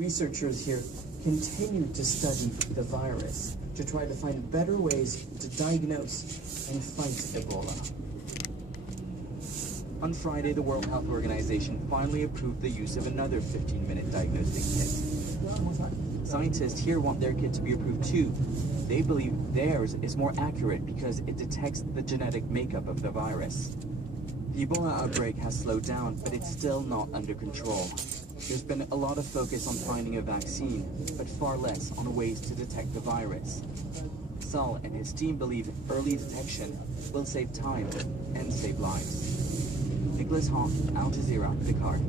Researchers here continue to study the virus to try to find better ways to diagnose and fight Ebola. On Friday, the World Health Organization finally approved the use of another 15-minute diagnostic kit. Scientists here want their kit to be approved too. They believe theirs is more accurate because it detects the genetic makeup of the virus. The Ebola outbreak has slowed down, but it's still not under control. There's been a lot of focus on finding a vaccine, but far less on ways to detect the virus. Saul and his team believe early detection will save time and save lives. Nicholas Hawk, Al Jazeera, Dakar.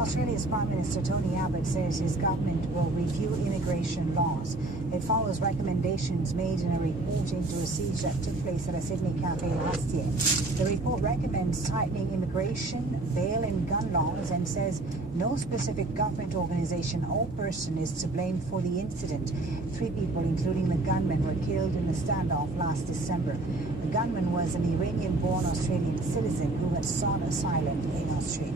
Australia's Prime Minister Tony Abbott says his government will review immigration laws. It follows recommendations made in a report into a siege that took place at a Sydney cafe last year. The report recommends tightening immigration, bail and gun laws and says no specific government organization or person is to blame for the incident. 3 people, including the gunman, were killed in the standoff last December. The gunman was an Iranian-born Australian citizen who had sought asylum in Australia.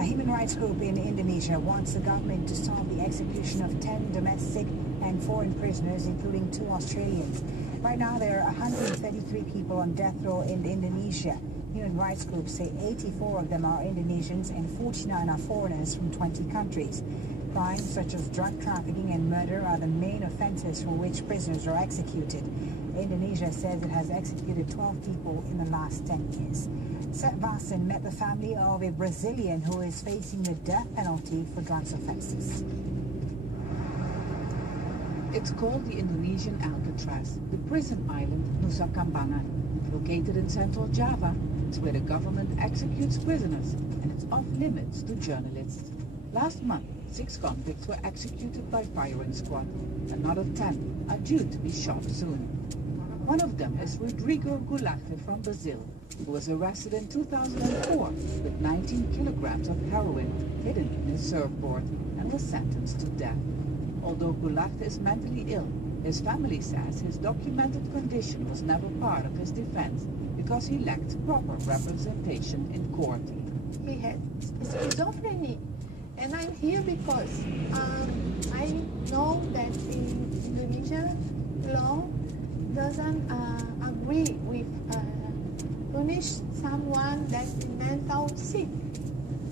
A human rights group in Indonesia wants the government to stop the execution of 10 domestic and foreign prisoners, including 2 Australians. Right now, there are 133 people on death row in Indonesia. Human rights groups say 84 of them are Indonesians and 49 are foreigners from 20 countries. Crimes such as drug trafficking and murder are the main offences for which prisoners are executed. Indonesia says it has executed 12 people in the last 10 years. Seth Vassen met the family of a Brazilian who is facing the death penalty for drugs offences. It's called the Indonesian Alcatraz, the prison island Nusa Kambangan. Located in central Java, it's where the government executes prisoners, and it's off limits to journalists. Last month, 6 convicts were executed by firing squad. Another 10 are due to be shot soon. One of them is Rodrigo Goularte from Brazil, who was arrested in 2004 with 19 kilograms of heroin hidden in his surfboard and was sentenced to death. Although Goularte is mentally ill, his family says his documented condition was never part of his defense because he lacked proper representation in court. He had schizophrenia, and I'm here because I know that in Indonesia law doesn't agree with punish someone that's mental sick.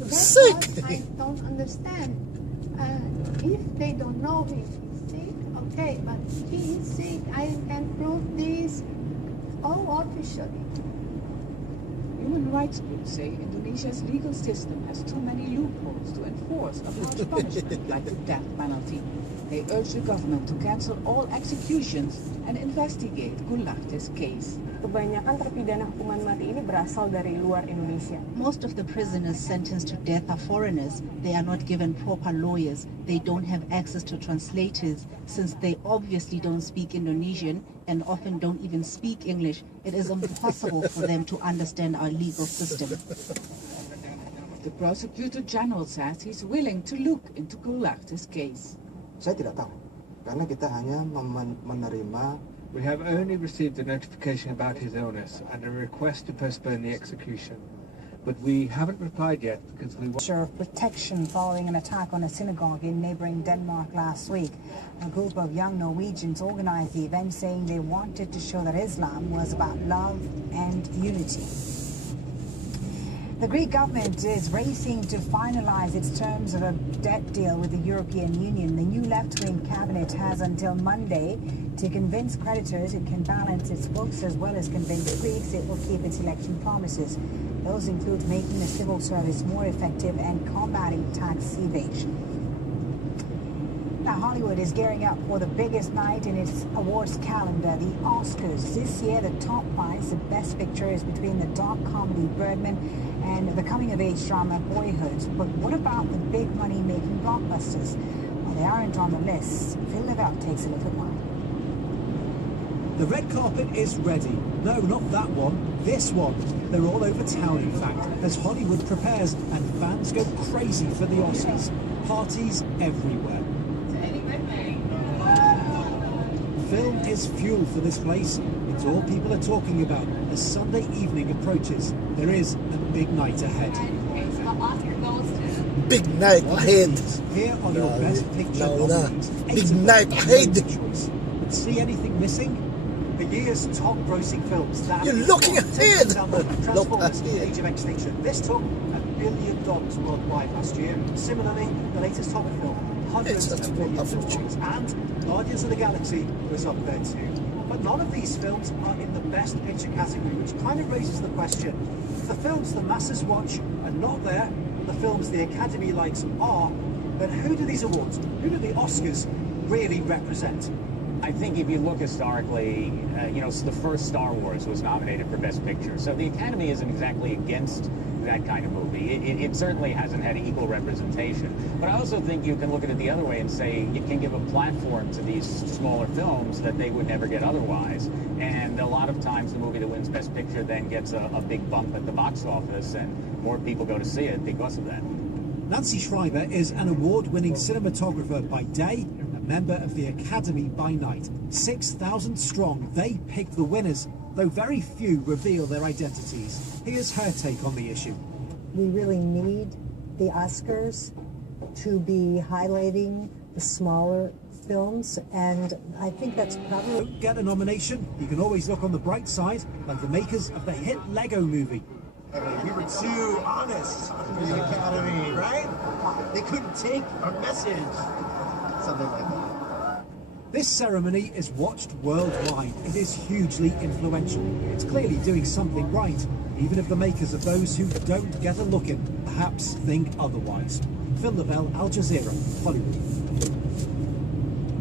That's what I don't understand. If they don't know if he's sick, okay, but if he is sick, I can prove this all officially. Human rights groups say Indonesia's legal system has too many loopholes to enforce a harsh punishment like the death penalty. They urge the government to cancel all executions and investigate Goularte's case. Kebanyakan terpidana hukuman mati ini berasal dari luar Indonesia. Most of the prisoners sentenced to death are foreigners. They are not given proper lawyers. They don't have access to translators. Since they obviously don't speak Indonesian and often don't even speak English, it is impossible for them to understand our legal system. The Prosecutor General says he's willing to look into Goularte's case. Saya tidak tahu, karena kita hanya menerima. We have only received a notification about his illness and a request to postpone the execution. But we haven't replied yet because we want of protection following an attack on a synagogue in neighboring Denmark last week. A group of young Norwegians organized the event saying they wanted to show that Islam was about love and unity. The Greek government is racing to finalize its terms of a debt deal with the European Union. The new left-wing cabinet has until Monday to convince creditors it can balance its books as well as convince Greeks it will keep its election promises. Those include making the civil service more effective and combating tax evasion. Now, Hollywood is gearing up for the biggest night in its awards calendar, the Oscars. This year, the top prize, the Best Picture, is between the dark comedy Birdman and the coming-of-age drama Boyhood. But what about the big money-making blockbusters? Well, they aren't on the list. Phil Levelt takes a look at one. The red carpet is ready. No, not that one. This one. They're all over town, in fact, as Hollywood prepares and fans go crazy for the Oscars. Parties everywhere. Film is fuel for this place. It's all people are talking about as Sunday evening approaches. There is a big night ahead. Oscar goes to big night ahead. Here are your best picture nominees. Big night ahead. Choice. See anything missing? The year's top grossing films. That You're looking ahead. Transformers: Age of Extinction. This took $1 billion worldwide last year. Similarly, the latest Hobbit film, hundreds of millions of dollars. And Guardians of the Galaxy was up there too. But none of these films are in the best picture category, which kind of raises the question: if the films the masses watch are not there, and the films the Academy likes are, then who do these awards, who do the Oscars really represent? I think if you look historically, the first Star Wars was nominated for Best Picture. So the Academy isn't exactly against that kind of movie. It certainly hasn't had equal representation. But I also think you can look at it the other way and say you can give a platform to these smaller films that they would never get otherwise. And a lot of times the movie that wins Best Picture then gets a big bump at the box office, and more people go to see it because of that. Nancy Schreiber is an award-winning cinematographer by day, member of the Academy by night. 6,000 strong, they pick the winners, though very few reveal their identities. Here's her take on the issue. We really need the Oscars to be highlighting the smaller films, and I think that's probably... Don't get a nomination, you can always look on the bright side, like the makers of the hit Lego movie. I mean, we were too honest for the Academy, right? They couldn't take our message. Something like that. This ceremony is watched worldwide. It is hugely influential. It's clearly doing something right, even if the makers of those who don't get a look in perhaps think otherwise. Phil Lavelle, Al Jazeera, Hollywood.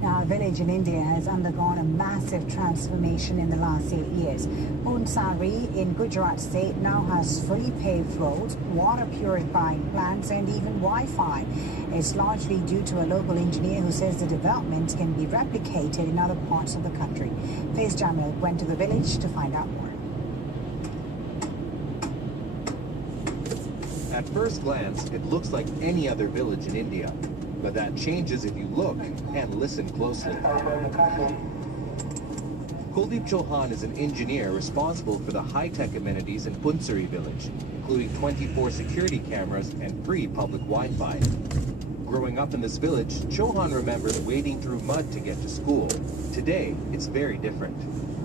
Now, a village in India has undergone a massive transformation in the last 8 years. Unsari in Gujarat state now has fully paved roads, water purifying plants, and even Wi-Fi. It's largely due to a local engineer who says the development can be replicated in other parts of the country. Faiz Jamil went to the village to find out more. At first glance, it looks like any other village in India. But that changes if you look and listen closely. Kuldeep Chauhan is an engineer responsible for the high-tech amenities in Punsari village, including 24 security cameras and free public Wi-Fi. Growing up in this village, Chauhan remembers wading through mud to get to school. Today, it's very different.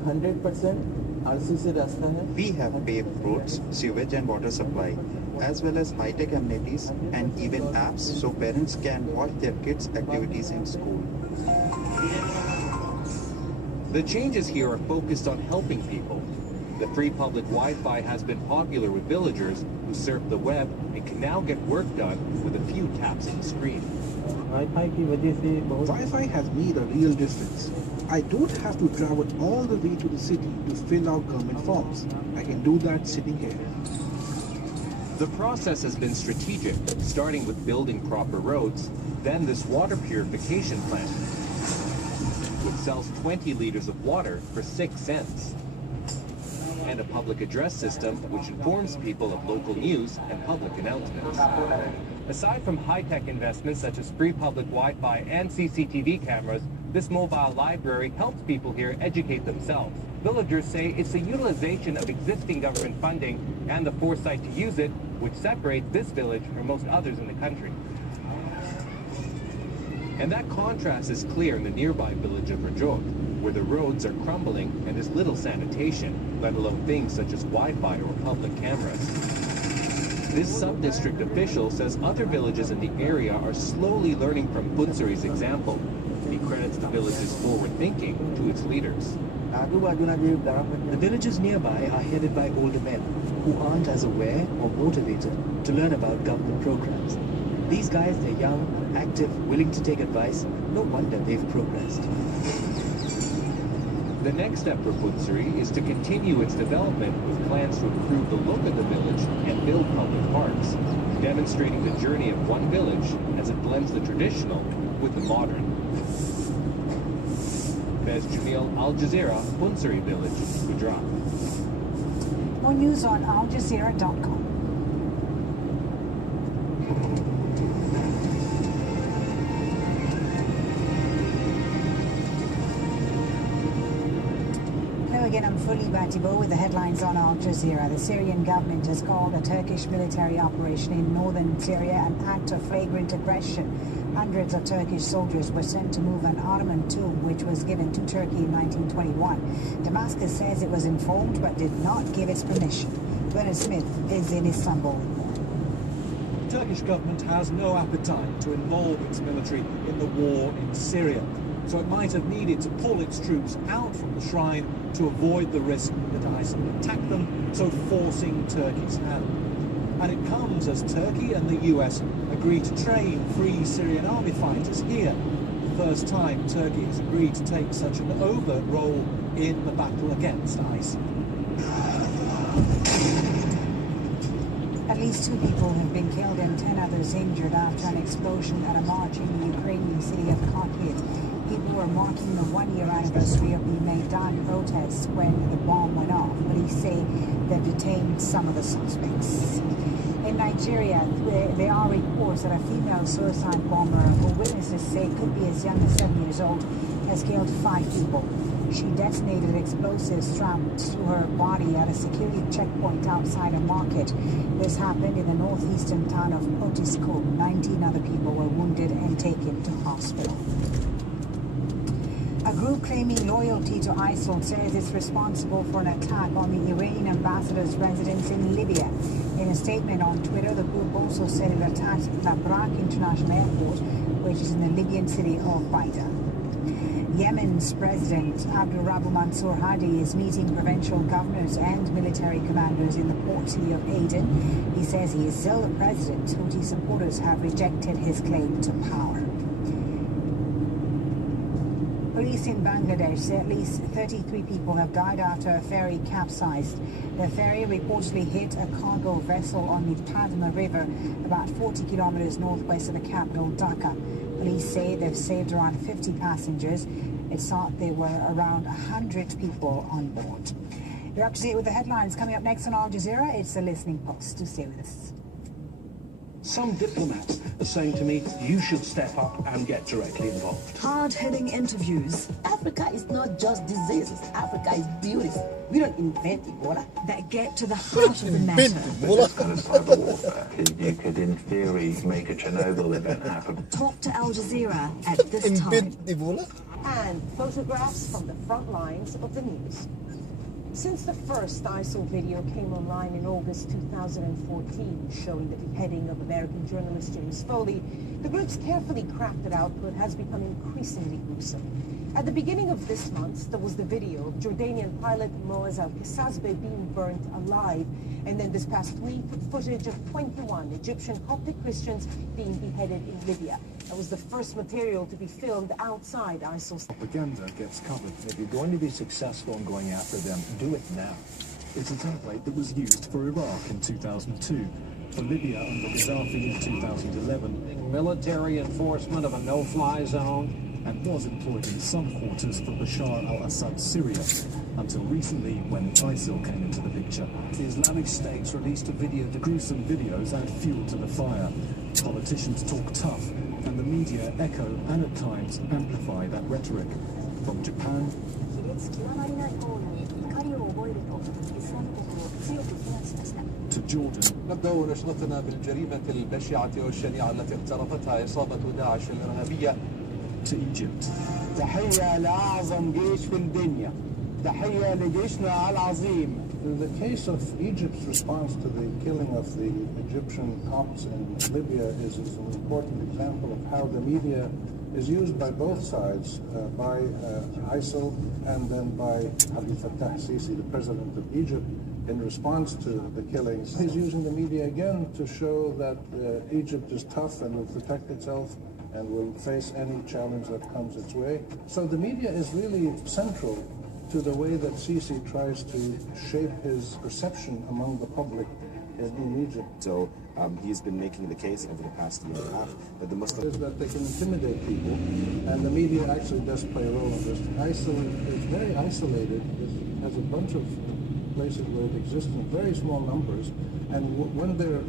100% RCC rasta hai. We have paved roads, sewage and water supply, as well as high-tech amenities and even apps so parents can watch their kids' activities in school. The changes here are focused on helping people. The free public Wi-Fi has been popular with villagers who surf the web and can now get work done with a few taps of the screen. Wi-Fi has made a real difference. I don't have to travel all the way to the city to fill out government forms. I can do that sitting here. The process has been strategic, starting with building proper roads, then this water purification plant, which sells 20 liters of water for 6 cents, and a public address system which informs people of local news and public announcements. Aside from high-tech investments such as free public Wi-Fi and CCTV cameras, this mobile library helps people here educate themselves. Villagers say it's the utilization of existing government funding and the foresight to use it which separates this village from most others in the country. And that contrast is clear in the nearby village of Rajot, where the roads are crumbling and there's little sanitation, let alone things such as Wi-Fi or public cameras. This sub-district official says other villages in the area are slowly learning from Punsari's example. He credits the village's forward thinking to its leaders. The villages nearby are headed by older men who aren't as aware or motivated to learn about government programs. These guys, they're young, active, willing to take advice. No wonder they've progressed. The next step for Punsari is to continue its development with plans to improve the look of the village and build public parks, demonstrating the journey of one village as it blends the traditional with the modern. Faiz Jamil, Al Jazeera, Punsari Village, Gujarat. More news on aljazeera.com. again, I'm fully Batibo with the headlines on Al Jazeera. The Syrian government has called a Turkish military operation in northern Syria an act of flagrant aggression. Hundreds of Turkish soldiers were sent to move an Ottoman tomb which was given to Turkey in 1921. Damascus says it was informed but did not give its permission. Bernard Smith is in Istanbul. The Turkish government has no appetite to involve its military in the war in Syria, so it might have needed to pull its troops out from the shrine to avoid the risk that ISIL attack them, so forcing Turkey's hand. And it comes as Turkey and the US agree to train Free Syrian Army fighters here. The first time Turkey has agreed to take such an overt role in the battle against ISIL. At least 2 people have been killed and 10 others injured after an explosion at a march in the Ukrainian city of Kharkiv. People were marking the 1-year anniversary of the Maidan protests when the bomb went off. Police say they've detained some of the suspects. In Nigeria, there are reports that a female suicide bomber, who witnesses say could be as young as 7 years old, has killed 5 people. She detonated explosives strapped to her body at a security checkpoint outside a market. This happened in the northeastern town of Potiskum. 19 other people were wounded and taken to hospital. A group claiming loyalty to ISIL says it's responsible for an attack on the Iranian ambassador's residence in Libya. In a statement on Twitter, the group also said it attacked Labrak International Airport, which is in the Libyan city of Baida. Yemen's President Abdurrahman Mansour Hadi is meeting provincial governors and military commanders in the port city of Aden. He says he is still the president. Houthi supporters have rejected his claim to power. Police in Bangladesh say at least 33 people have died after a ferry capsized. The ferry reportedly hit a cargo vessel on the Padma River, about 40 kilometers northwest of the capital, Dhaka. Police say they've saved around 50 passengers. It's thought there were around 100 people on board. You're up to date with the headlines. Coming up next on Al Jazeera, it's the Listening Post. Do stay with us. Some diplomats are saying to me, you should step up and get directly involved. Hard-hitting interviews. Africa is not just diseases. Africa is beauty. We don't invent Ebola. That get to the heart of the matter. With this kind of cyber warfare, you could, in theory, make a Chernobyl event happen. Talk to Al Jazeera at this time. And photographs from the front lines of the news. Since the first ISIL video came online in August 2014, showing the beheading of American journalist James Foley, the group's carefully crafted output has become increasingly gruesome. At the beginning of this month, there was the video of Jordanian pilot Moaz al-Qasasbe being burnt alive. And then this past week, footage of 21 Egyptian Coptic Christians being beheaded in Libya. That was the first material to be filmed outside ISIL's. Propaganda gets covered. If you're going to be successful in going after them, do it now. It's a template that was used for Iraq in 2002, for Libya under Gaddafi in 2011. Military enforcement of a no-fly zone. And was employed in some quarters for Bashar al-Assad's Syria, until recently when ISIL came into the picture. The Islamic State released a video, the gruesome videos add fuel to the fire. Politicians talk tough, and the media echo and at times amplify that rhetoric. From Japan to Jordan نبدأ نشرتنا بالجريمة البشعة والشنيعة التي اقترفتها إصابة داعش الإرهابية to Egypt. تحية لأعظم جيش في الدنيا. تحية لجيشنا العظيم. The case of Egypt's response to the killing of the Egyptian Copts in Libya is an important example of how the media is used by both sides, by ISIL and then by Abdel Fattah Sisi, the president of Egypt, in response to the killings. He's using the media again to show that Egypt is tough and will protect itself and will face any challenge that comes its way. So the media is really central to the way that Sisi tries to shape his perception among the public in Egypt. So he's been making the case over the past year and a half that the Muslims... ...is that they can intimidate people, and the media actually does play a role in this. ISIL is very isolated. It has a bunch of places where it exists in very small numbers, and when they're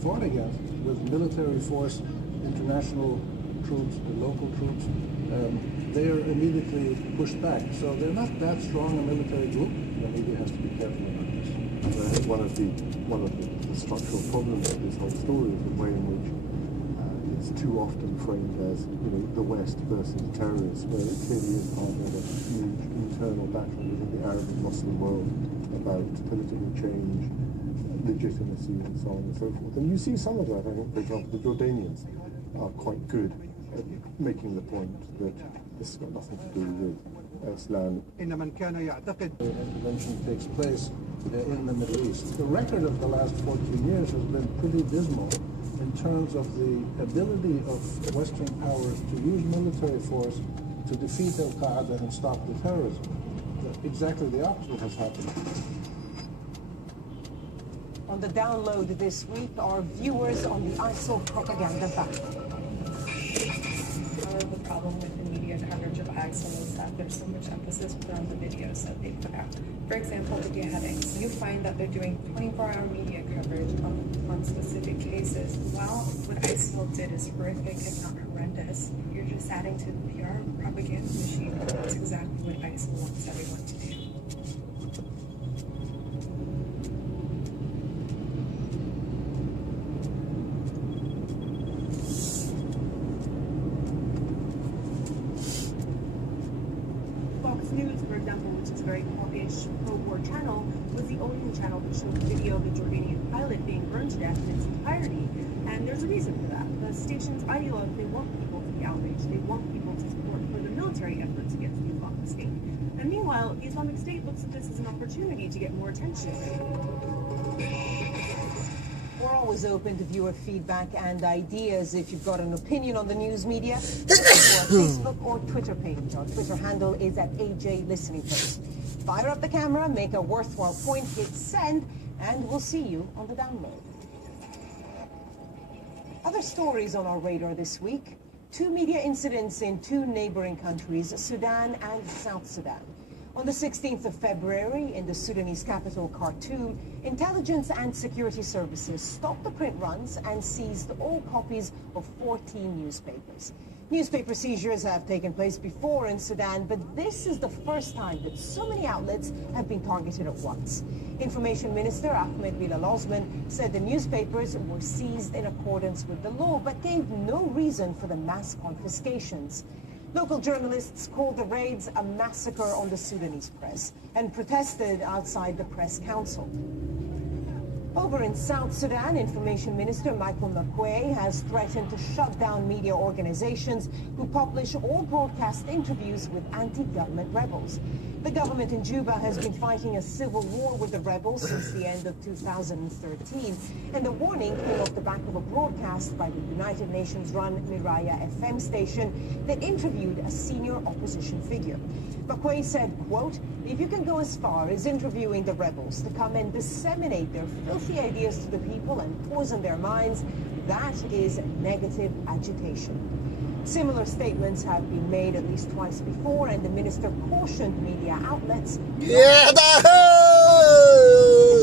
fought against with military force, international troops, the local troops, they are immediately pushed back. So they're not that strong a military group. The media has to be careful about this. I think one of the structural problems of this whole story is the way in which it's too often framed as, the West versus terrorists, where it clearly is part of a huge internal battle within the Arab and Muslim world about political change, legitimacy, and so on and so forth. And you see some of that. I think, for example, the Jordanians are quite good at making the point that this has got nothing to do with Islam. Intervention takes place in the Middle East. The record of the last 14 years has been pretty dismal in terms of the ability of Western powers to use military force to defeat al-Qaeda and stop the terrorism. Exactly the opposite has happened. On the download this week are viewers on the ISIL propaganda battle. Part of the problem with the media coverage of ISIL is that there's so much emphasis put on the videos that they put out. For example, with beheadings, you find that they're doing 24-hour media coverage on specific cases, while what ISIL did is horrific, if not horrendous. You're just adding to the PR propaganda machine. That's exactly what ISIL wants everyone to do. News, for example, which is a very hawkish pro-war channel, was the only channel that showed the video of the Jordanian pilot being burned to death in its entirety, and there's a reason for that. The station's ideologue, they want people to be outraged, they want people to support further military efforts against the Islamic State. And meanwhile, the Islamic State looks at this as an opportunity to get more attention. We're always open to viewer feedback and ideas. If you've got an opinion on the news media, go to our Facebook or Twitter page. Our Twitter handle is @AJ Listening Post. Fire up the camera, make a worthwhile point, hit send, and we'll see you on the download. Other stories on our radar this week. 2 media incidents in 2 neighboring countries, Sudan and South Sudan. On the 16th of February, in the Sudanese capital, Khartoum, intelligence and security services stopped the print runs and seized all copies of 14 newspapers. Newspaper seizures have taken place before in Sudan, but this is the first time that so many outlets have been targeted at once. Information Minister Ahmed Bilal Osman said the newspapers were seized in accordance with the law, but gave no reason for the mass confiscations. Local journalists called the raids a massacre on the Sudanese press and protested outside the press council. Over in South Sudan, Information Minister Michael McQuay has threatened to shut down media organizations who publish or broadcast interviews with anti-government rebels. The government in Juba has been fighting a civil war with the rebels since the end of 2013, and the warning came off the back of a broadcast by the United Nations-run Miraya FM station that interviewed a senior opposition figure. McQuay said, quote, "If you can go as far as interviewing the rebels to come and disseminate their filthy ideas to the people and poison their minds, that is negative agitation." Similar statements have been made at least twice before, and the minister cautioned media outlets. The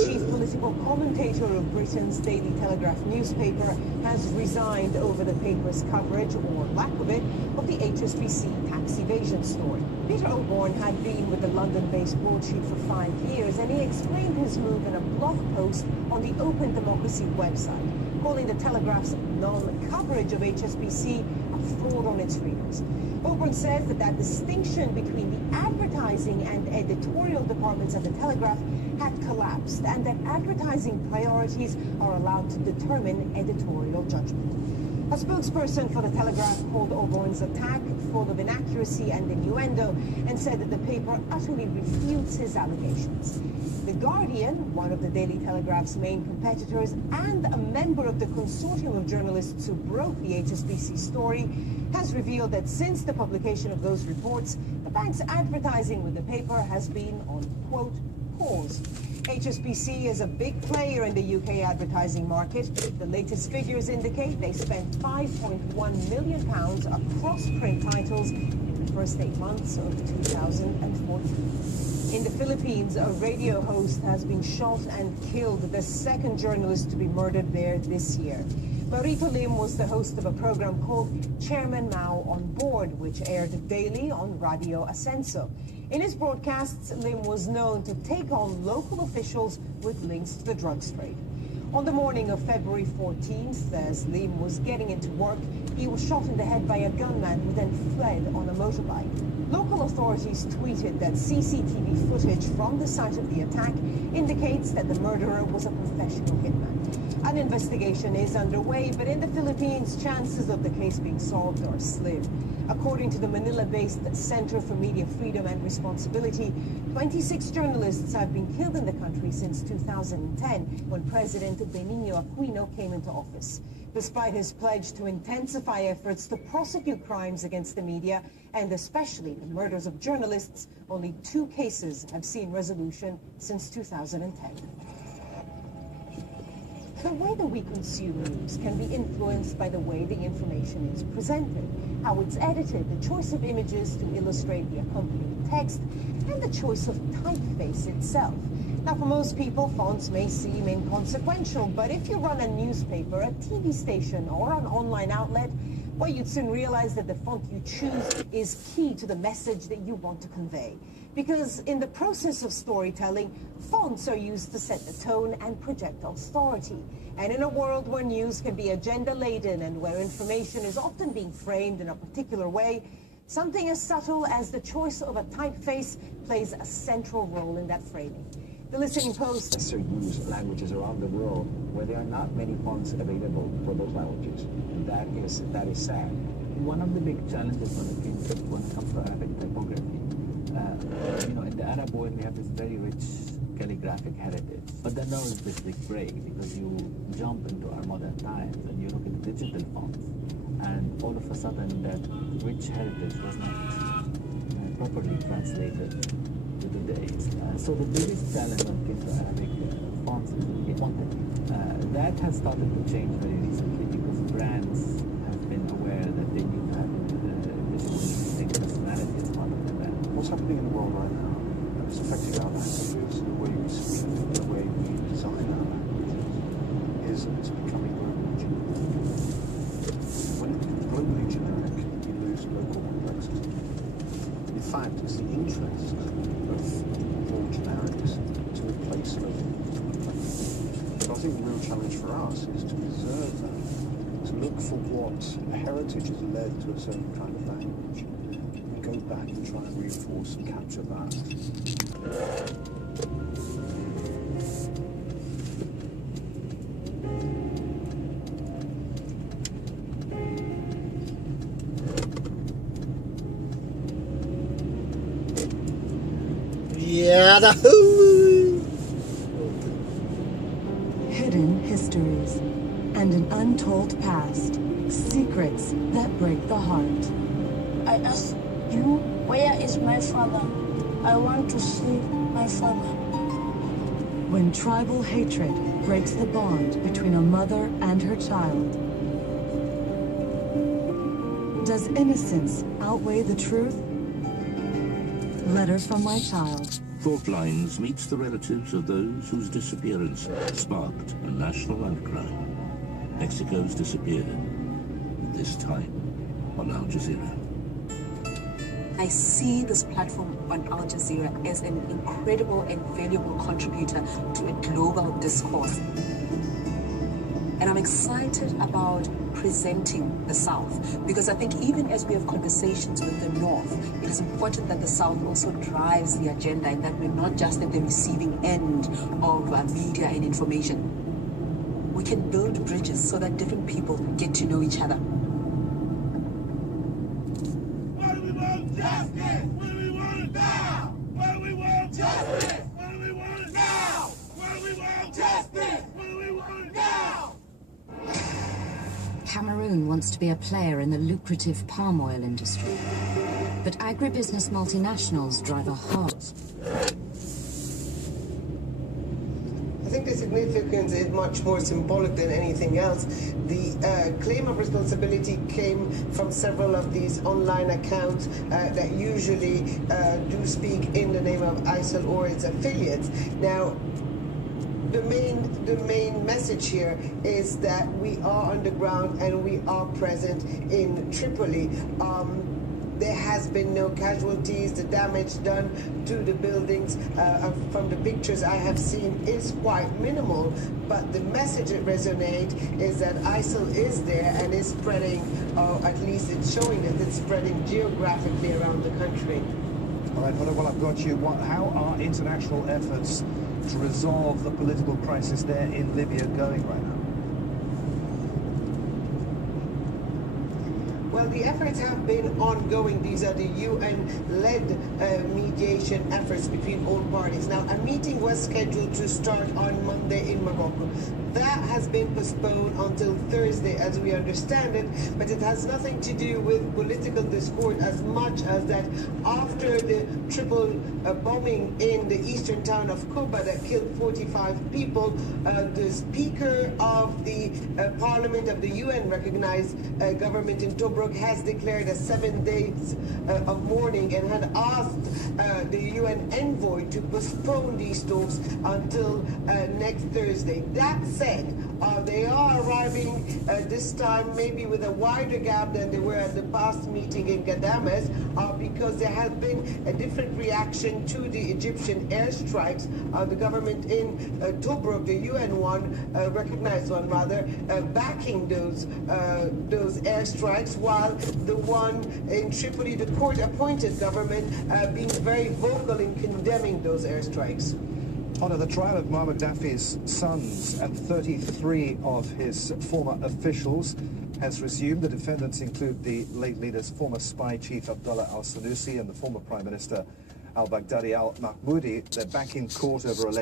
chief political commentator of Britain's Daily Telegraph newspaper has resigned over the paper's coverage, or lack of it, of the HSBC tax evasion story. Peter O'Born had been with the London-based broadsheet for 5 years, and he explained his move in a blog post on the Open Democracy website, calling the Telegraph's non-coverage of HSBC a fraud on its readers. O'Born says that distinction between the advertising and editorial departments at the Telegraph had collapsed, and that advertising priorities are allowed to determine editorial judgment. A spokesperson for the Telegraph called O'Born's attack full of inaccuracy and innuendo and said that the paper utterly refutes his allegations. The Guardian, one of the Daily Telegraph's main competitors and a member of the consortium of journalists who broke the HSBC story, has revealed that since the publication of those reports, the bank's advertising with the paper has been on, quote, pause. HSBC is a big player in the UK advertising market. The latest figures indicate they spent £5.1 million across print titles in the first 8 months of 2014. In the Philippines, a radio host has been shot and killed, the second journalist to be murdered there this year. Marito Lim was the host of a program called Chairman Mao on Board, which aired daily on Radio Ascenso. In his broadcasts, Lim was known to take on local officials with links to the drugs trade. On the morning of February 14th, as Lim was getting into work, he was shot in the head by a gunman who then fled on a motorbike. Local authorities tweeted that CCTV footage from the site of the attack indicates that the murderer was a professional hitman. An investigation is underway, but in the Philippines, chances of the case being solved are slim. According to the Manila-based Center for Media Freedom and Responsibility, 26 journalists have been killed in the country since 2010, when President Benigno Aquino came into office. Despite his pledge to intensify efforts to prosecute crimes against the media, and especially the murders of journalists, only 2 cases have seen resolution since 2010. The way that we consume news can be influenced by the way the information is presented, how it's edited, the choice of images to illustrate the accompanying text, and the choice of typeface itself. Now, for most people, fonts may seem inconsequential, but if you run a newspaper, a TV station, or an online outlet, well, you'd soon realize that the font you choose is key to the message that you want to convey. Because in the process of storytelling, fonts are used to set the tone and project authority. And in a world where news can be agenda-laden and where information is often being framed in a particular way, something as subtle as the choice of a typeface plays a central role in that framing. The Listening Post use languages around the world where there are not many fonts available for those languages. And that is sad. One of the big challenges when it comes to Arabic typography, in the Arab world we have this very rich calligraphic heritage, but then there is this big break because you jump into our modern times and you look at the digital fonts, and all of a sudden that rich heritage was not properly translated to today's. So the biggest challenge when it comes to Arabic fonts is content. That has started to change very recently because brands have been aware that they need to have visually distinct personality as part of the brand. What's happening in the world right now that's affecting our languages, the way we speak, the way we design our languages, is that it's becoming globally generic. When it becomes globally generic, you lose local complexity. In fact, it's the interest of more generics to replace local complexity. But I think the real challenge for us is to preserve that, to look for what heritage has led to a certain kind of language, and go back and try and reinforce and capture that. Hidden histories and an untold past. Secrets that break the heart. I asked you, where is my father? I want to see my father. When tribal hatred breaks the bond between a mother and her child. Does innocence outweigh the truth? Letter from my child. Fault Lines meets the relatives of those whose disappearance sparked a national outcry. Mexico's disappeared, this time on Al Jazeera. I see this platform on Al Jazeera as an incredible and valuable contributor to a global discourse. And I'm excited about presenting the South, because I think even as we have conversations with the North, it is important that the South also drives the agenda and that we're not just at the receiving end of media and information. We can build bridges so that different people get to know each other. What do we want? Justice! What do we want now? What do we want? Justice! What do we want now? What do we want? Justice! What do we want now? Cameroon wants to be a player in the lucrative palm oil industry, but agribusiness multinationals drive a hard. I think the significance is much more symbolic than anything else. The claim of responsibility came from several of these online accounts that usually do speak in the name of ISIL or its affiliates. Now, the main message here is that we are on the ground and we are present in Tripoli. There has been no casualties. The damage done to the buildings from the pictures I have seen is quite minimal, but the message that resonates is that ISIL is there and is spreading, or at least it's showing that it's spreading geographically around the country. All right, well, I've got you. How are international efforts to resolve the political crisis there in Libya going right now? Well, the efforts have been ongoing. These are the UN-led mediation efforts between all parties. Now, a meeting was scheduled to start on Monday in Morocco. That has been postponed until Thursday, as we understand it, but it has nothing to do with political discord as much as that after the triple bombing in the eastern town of Koba that killed 45 people, the Speaker of the Parliament of the UN-recognized government in Tobruk has declared a 7 days of mourning and had asked the UN envoy to postpone these talks until next Thursday. That said, they are arriving this time maybe with a wider gap than they were at the past meeting in Ghadames because there has been a different reaction to the Egyptian airstrikes. The government in Tobruk, the UN one, recognized one rather, backing those airstrikes, while the one in Tripoli, the court-appointed government, being very vocal in condemning those airstrikes. Under the trial of Muammar Gaddafi's sons and 33 of his former officials has resumed. The defendants include the late leader's former spy chief Abdullah al-Sanusi and the former Prime Minister al-Baghdadi al-Mahmoudi. They're back in court over